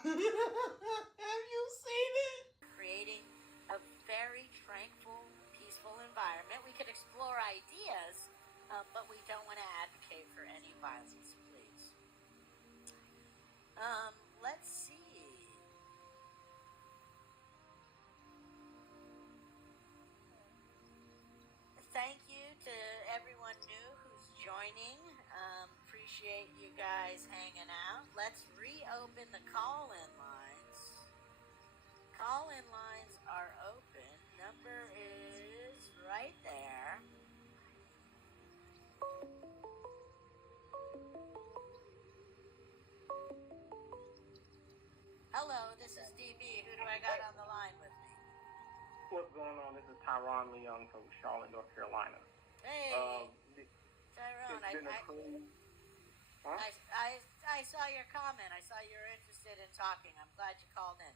Have you seen it? Creating a very tranquil, peaceful environment. We could explore ideas, but we don't want to advocate for any violence, please. Let's see. Thank you to everyone new who's joining. Appreciate you guys hanging out. Let's reopen the call-in lines. Call-in lines are open. Number is right there. Hello, this is DB. Who do I got on the line with me? What's going on? This is Tyron Leung from Charlotte, North Carolina. Hey, Tyrone. I saw your comment. I saw you were interested in talking. I'm glad you called in.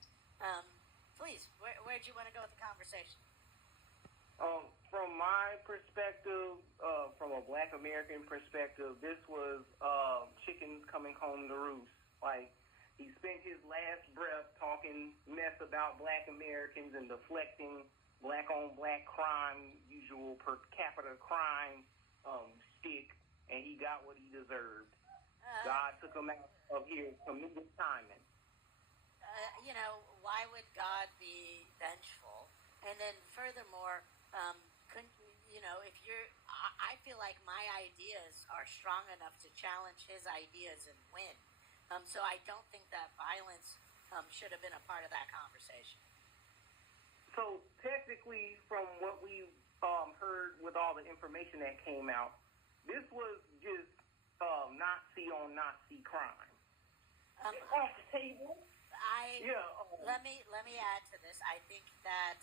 Please, where'd you want to go with the conversation? From my perspective, from a Black American perspective, this was chickens coming home to roost. Like, he spent his last breath talking mess about Black Americans and deflecting black-on-black crime, usual per capita crime stick, and he got what he deserved. God took him out of here committed timing. Why would God be vengeful? And then furthermore, if you're, I feel like my ideas are strong enough to challenge his ideas and win. So I don't think that violence should have been a part of that conversation. So technically, from what we heard with all the information that came out, this was just Nazi on Nazi crime. Off the table. Let me add to this. I think that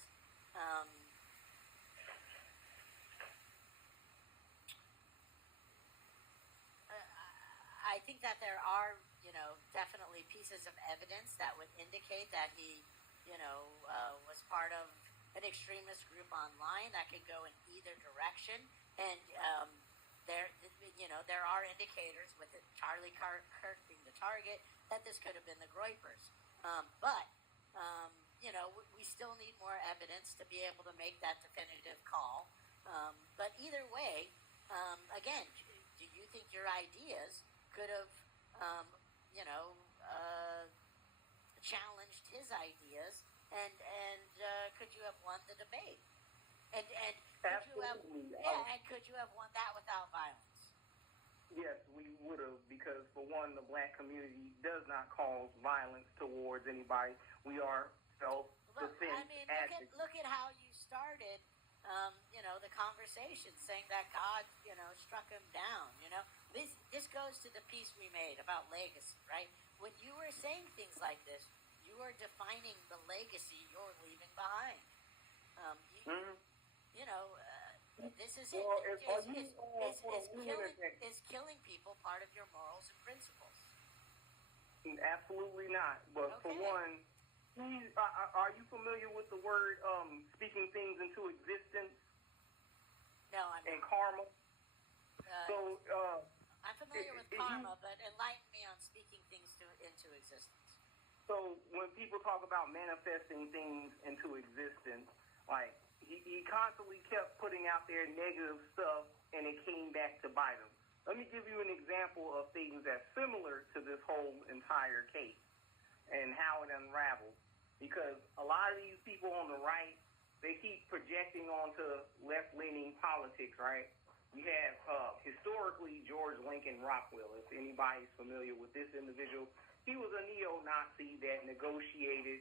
there are, definitely pieces of evidence that would indicate that he, was part of an extremist group online that could go in either direction. And there are indicators with Charlie Kirk being the target that this could have been the Groypers. But we still need more evidence to be able to make that definitive call. But either way, again, do you think your ideas could have, challenged his ideas, and could you have won the debate? And could you have won that without violence? Yes, we would have, because for one, the Black community does not cause violence towards anybody. We are self-defense advocates. Look at how you started, the conversation, saying that God, struck him down. This goes to the piece we made about legacy, right? When you were saying things like this, you are defining the legacy you're leaving behind. This is is killing people part of your morals and principles? Absolutely not. But for one, are you familiar with the word speaking things into existence? No, I'm not. And karma? I'm familiar with karma, but enlighten me on speaking things into existence. So when people talk about manifesting things into existence, like he constantly kept putting out there negative stuff, and it came back to bite him. Let me give you an example of things that's similar to this whole entire case and how it unraveled. Because a lot of these people on the right, they keep projecting onto left-leaning politics, right? We have historically George Lincoln Rockwell. If anybody's familiar with this individual, he was a neo-Nazi that negotiated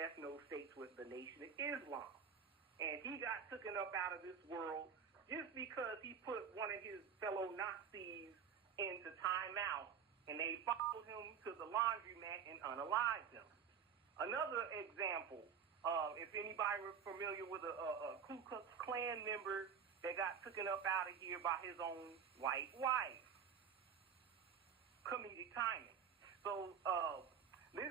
ethno-states with the Nation of Islam. And he got taken up out of this world just because he put one of his fellow Nazis into timeout, and they followed him to the laundromat and unalived him. Another example, if anybody was familiar with a Ku Klux Klan member that got taken up out of here by his own white wife. Comedic timing. So this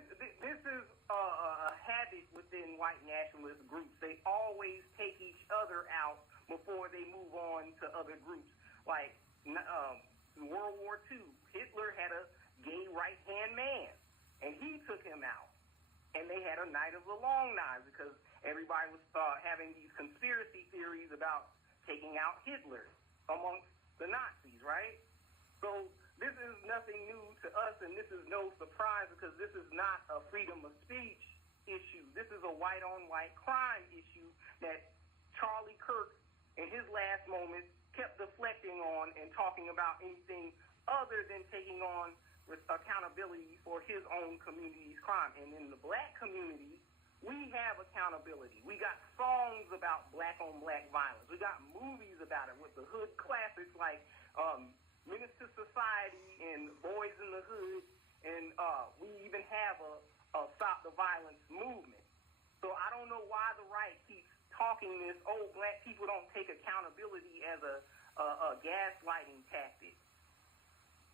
is a habit within white nationalist groups. They always take each other out before they move on to other groups. Like in World War II, Hitler had a gay right-hand man, and he took him out. and they had a night of the long knives because everybody was having these conspiracy theories about taking out Hitler amongst the Nazis, right? So this is nothing new to us, and this is no surprise because this is not a freedom of speech issue. This is a white-on-white crime issue that Charlie Kirk, in his last moments, kept deflecting on and talking about anything other than taking on accountability for his own community's crime. And in the black community, we have accountability. We got songs about black-on-black violence. We got movies about it with the hood classics like Minister Society and Boys in the Hood, and we even have a Stop the Violence movement. So I don't know why the right keeps talking this, oh, black people don't take accountability as a gaslighting tactic.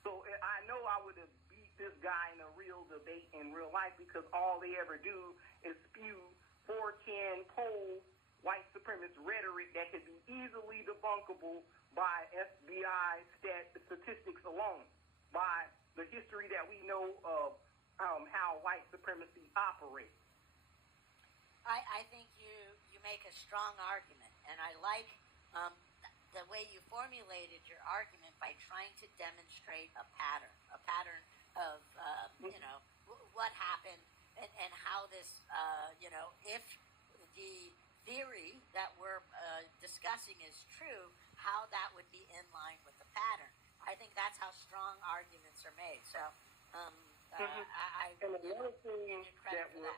So I know I would have beat this guy in a real debate in real life because all they ever do is spew 4chan poll white supremacist rhetoric that could be easily debunkable by FBI statistics alone, by the history that we know of how white supremacy operates. I think you make a strong argument, and I like the way you formulated your argument by trying to demonstrate a pattern of what happened and how this if the theory that we're discussing is true, how that would be in line with the pattern. I think that's how strong arguments are made. So I and another thing that we're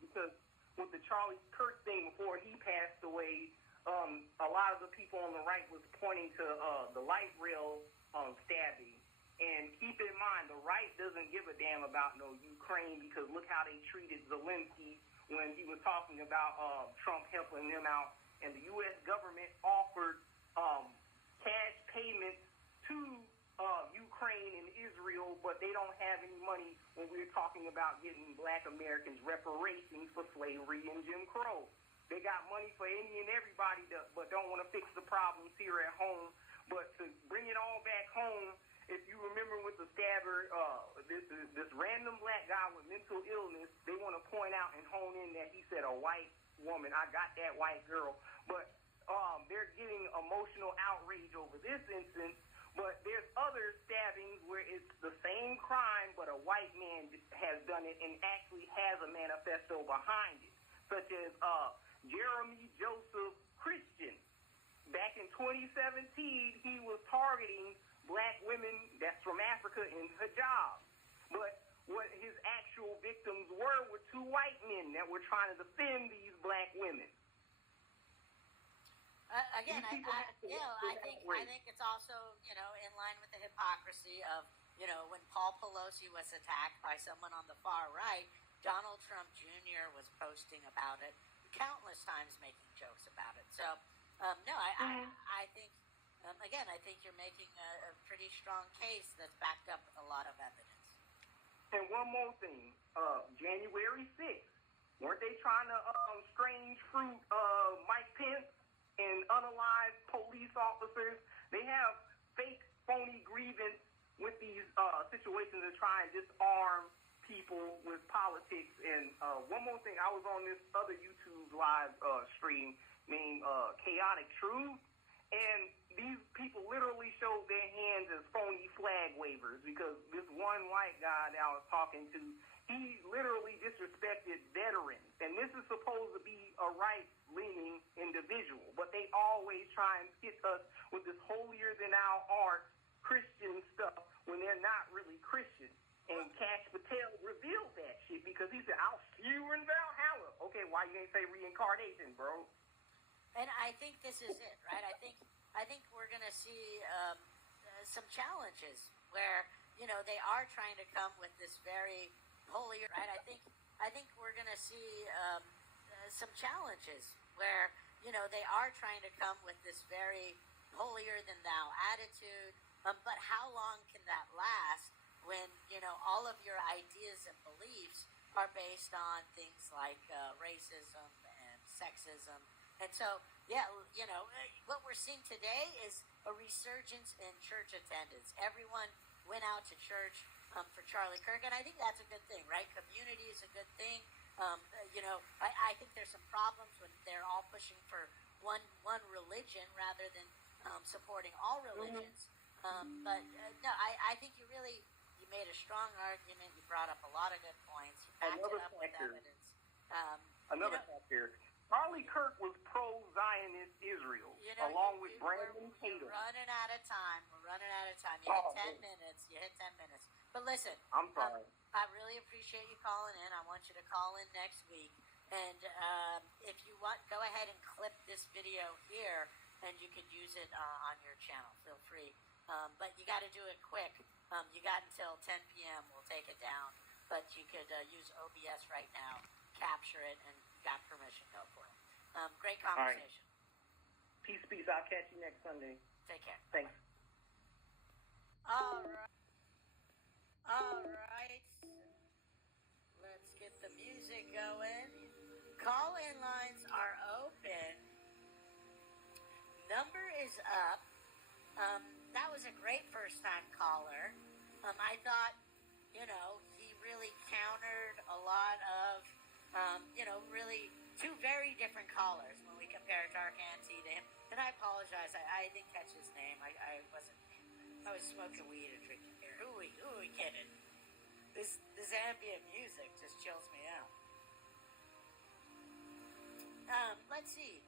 because with the Charlie Kirk thing before he passed away, a lot of the people on the right was pointing to the light rail stabbing. And keep in mind, the right doesn't give a damn about no Ukraine because look how they treated Zelensky when he was talking about Trump helping them out. And the U.S. government offered cash payments to Ukraine and Israel, but they don't have any money when we're talking about getting black Americans reparations for slavery and Jim Crow. They got money for any and everybody, but don't want to fix the problems here at home. But to bring it all back home, if you remember with the stabber, this random black guy with mental illness, they want to point out and hone in that he said a white woman. I got that white girl. But they're getting emotional outrage over this instance. But there's other stabbings where it's the same crime, but a white man has done it and actually has a manifesto behind it, such as Jeremy Joseph Christian. Back in 2017, he was targeting black women that's from Africa in hijab. But what his actual victims were two white men that were trying to defend these black women. Again, I think it's also in line with the hypocrisy of when Paul Pelosi was attacked by someone on the far right, Donald Trump Jr. was posting about it countless times, making jokes about it. So I think I think you're making a pretty strong case that's backed up with a lot of evidence. And one more thing, January 6th, weren't they trying to strange fruit Mike Pence and unalived police officers? They have fake, phony grievance with these situations to try and disarm people with politics. And one more thing, I was on this other YouTube live stream named Chaotic Truth, and these people literally showed their hands as phony flag wavers because this one white guy that I was talking to, he literally disrespected veterans. And this is supposed to be a right-leaning individual, but they always try and hit us with this holier-than-thou art Christian stuff when they're not really Christian. And Cash Patel revealed that shit because he said, I'll see you in Valhalla. Okay, why you ain't say reincarnation, bro? And I think this is it, right? I think we're going to see some challenges where they are trying to come with this very holier, right? I think we're going to see some challenges where they are trying to come with this very holier than thou attitude. But how long can that last when all of your ideas and beliefs are based on things like racism and sexism? And so, what we're seeing today is a resurgence in church attendance. Everyone went out to church for Charlie Kirk, and I think that's a good thing, right? Community is a good thing. I think there's some problems when they're all pushing for one religion rather than supporting all religions. But no, I think you made a strong argument. You brought up a lot of good points. You backed it up with evidence. Another factor. Charlie Kirk was pro-Zionist Israel, along with Brandon Tatum. We're running out of time. You hit 10 minutes. But listen, I'm sorry. I really appreciate you calling in. I want you to call in next week. And if you want, go ahead and clip this video here, and you could use it on your channel. Feel free. But you got to do it quick. You got until 10 p.m. We'll take it down. But you could use OBS right now, capture it, and got permission. Go for it. Great conversation. Right. Peace. I'll catch you next Sunday. Take care. Thanks. All right. Let's get the music going. Call-in lines are open. Number is up. That was a great first-time caller. I thought, he really countered a lot of, really two very different callers when we compare Dark Ante to him. And I apologize, I didn't catch his name. I was smoking weed and drinking beer. Who are we kidding? This ambient music just chills me out. Let's see.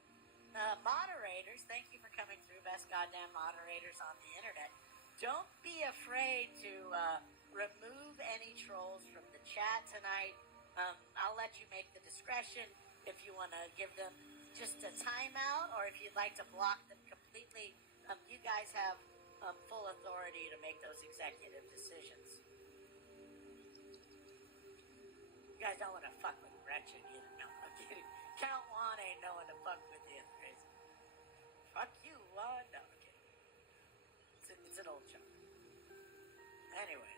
Moderators, thank you for coming through. Best goddamn moderators on the internet. Don't be afraid to remove any trolls from the chat tonight. I'll let you make the discretion if you want to give them just a timeout or if you'd like to block them completely. You guys have full authority to make those executive decisions. You guys don't want to fuck with Gretchen either. No, I'm kidding. Count Juan ain't no one to fuck with you. Fuck you, Juan. No, I'm kidding. It's an old joke. Anyway.